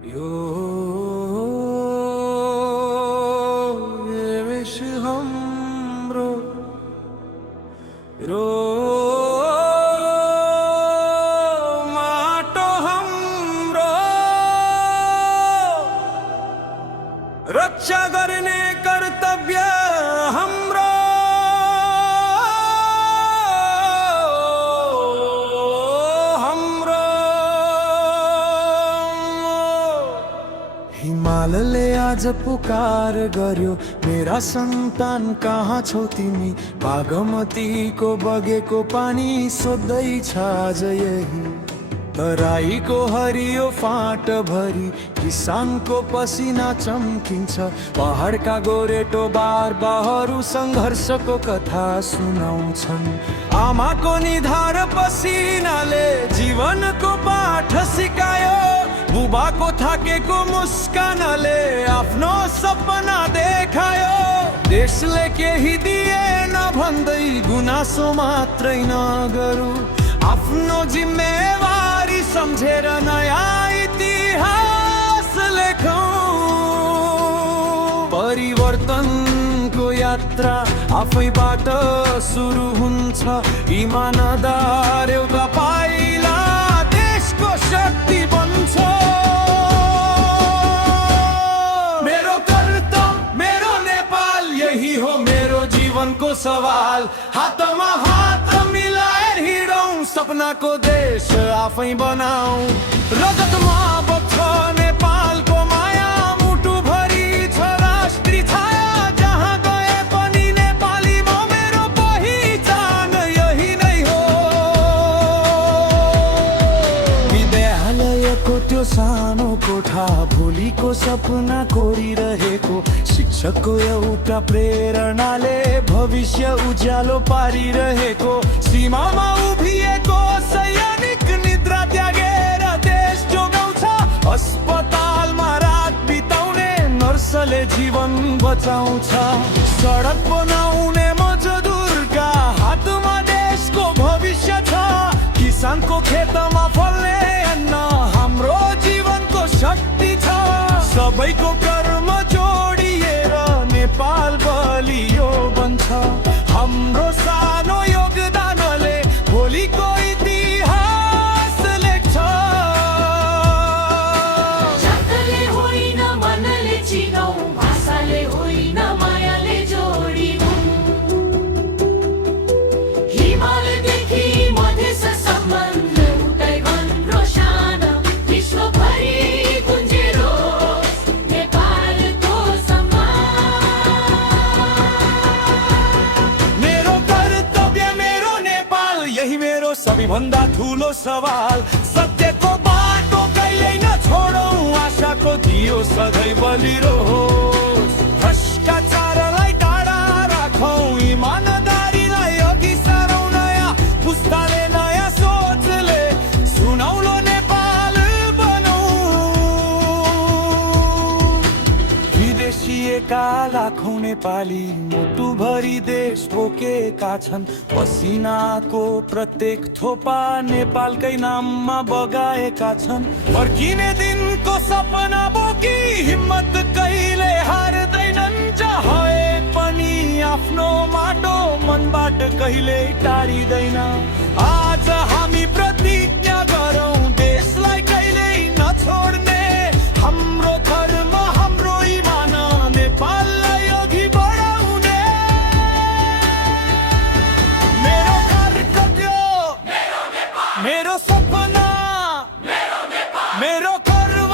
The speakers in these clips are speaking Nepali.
यो वेश हाम्रो रो माटो हाम्रो रक्षा गर्ने कर्तव्य हाम्रो हिमालले आज पुकार गर्यो मेरा सन्तान कहाँ छौ तिमी बागमतीको बगेको पानी सोध्दैछ आज यही तराईको हरियो फाँट भरी किसानको पसिना चम्किन्छ पहाडका गोरेटो बारबाहरू सङ्घर्षको कथा सुनाउँछन् आमाको निधार पसिनाले जीवनको पाठ सिकायो बुबाको थाकेको मुस्कानले आफ्नो सपना देखायो देशले केही दिएन भन्दै गुनासो मात्रै नगरौँ आफ्नो जिम्मेवारी सम्झेर नयाँ इतिहास लेखौँ परिवर्तनको यात्रा आफैबाट सुरु हुन्छ इमानदार एउटा पाइला देशको शक्ति बन्छ मेरो कर्तव्य मेरो नेपाल यही हो मेरो जीवनको सवाल हातमा हात मिलाएर हिँडौँ सपनाको देश आफै बनाऊ रगतमा बग्छ नेपालको माया मुटुभरि छ राष्ट्रिय छाया जहाँ गए पनि नेपालीमा मेरो पहिचान यही नै हो विद्यालयको त्यो सानो कोठा भोलिको सपना कोरिरहेको शिक्षकको एउटा प्रेरणाले भविष्य उज्यालो पारिरहेको सीमामा उभिएको सैनिक निद्रा त्यागेर देश जोगाउँछ अस्पतालमा रात बिताउने नर्सले जीवन बचाउँछ सडक बनाउने मजदुरका हातमा देशको भविष्य छ किसानको खेतमा फल्ने अन्न हाम्रो जीवनको शक्ति छ सबैको कर्म जोडिएर नेपाल बलियो बन्छ हाम्रो सानो योगदानले भोलिको इतिहास लेख्छ जातले होइन मनले चिनौँ भाषाले होइन मायाले जोडिनु हिमालदेखि मधेससम्म एउटै हाम्रो शान विश्वभरि गुन्जेरोस् नेपालको सम्मान मेरो कर्तव्य मेरो नेपाल यही मेरो सबैभन्दा ठुलो सवाल सत्यको बाटो कहिल्यै नछोडौँ आशाको दियो सधैँ बलिरहोस् भ्रष्टाचारलाई टाढा राखौँ इमानदारीलाई अघि सारौँ नयाँ पुस्ताले नयाँ सोचले सुनौलो नेपाल बनाऊ विदेशिएका लाखौँ नेपाली मुटुभरि देश बोकेका छन् पसिनाको प्रत्येक थोपा नेपालकै नाममा बगाएका छन् फर्किने दिनको सपना बोकी हिम्मत कहिले हार्दैनन् चाहे पनि आफ्नो माटो मनबाट कहिले टाढिँदैन आज हामी प्रतिज्ञा गरौँ देशलाई कहिल्यै नछोड्ने हाम्रो धर्म हाम्रो इमान नेपाललाई अघि बढाउने मेरो कर्तव्य मेरो सपना मेरो गर्व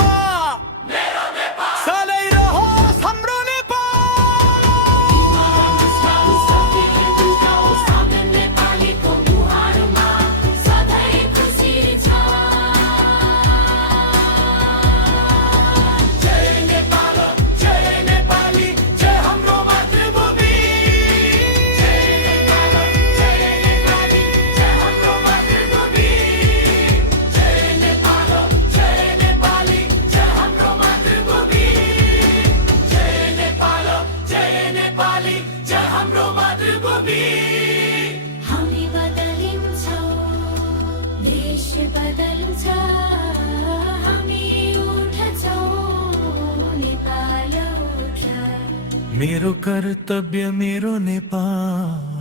सधैँ रहोस् हाम्रो नेपाल नेपालीको मुहारमा सधैँ मेरो कर्तव्य मेरो नेपाल।